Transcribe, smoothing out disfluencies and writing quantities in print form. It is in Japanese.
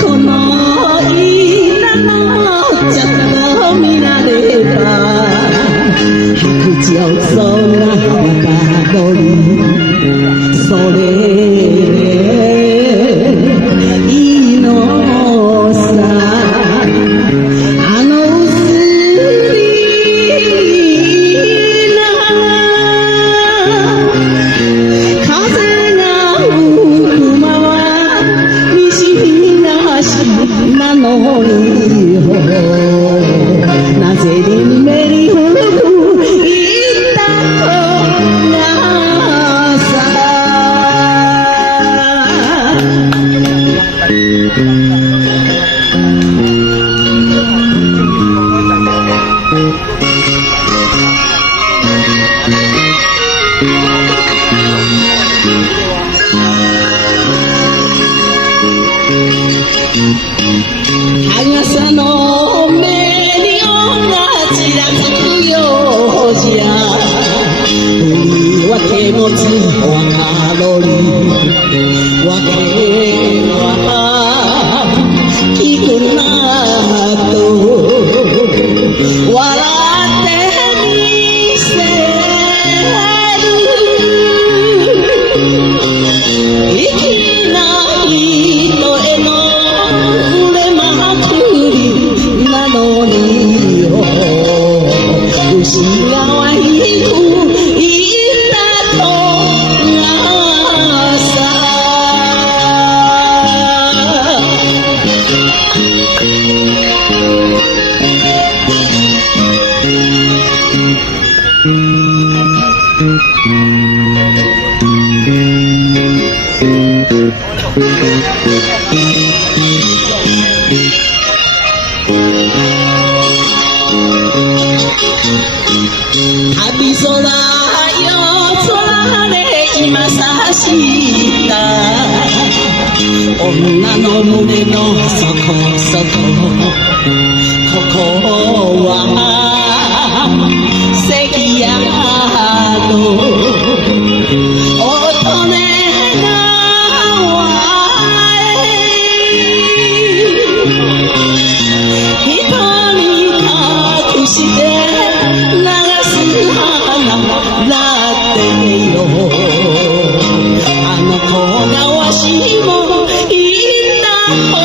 この稲のちょっと見られば白状そうな若鳥それいいのさあの薄いな風が吹く間はなのになぜでメリーフルク言ったとがさ葉傘の目に音がちらつくようじゃ言い訳もつわかろりわけは聞くなと笑ってみせる粋な人への内側に行く言ったとがさ旅空よ空で今さした女の胸の底底ここは関宿乙女川へ人に隠して流す花だってよあの子がわしにも言ったと